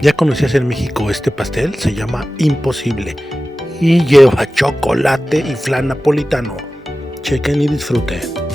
¿Ya conocías en México este pastel? Se llama Imposible y lleva chocolate y flan napolitano. Chequen y disfruten.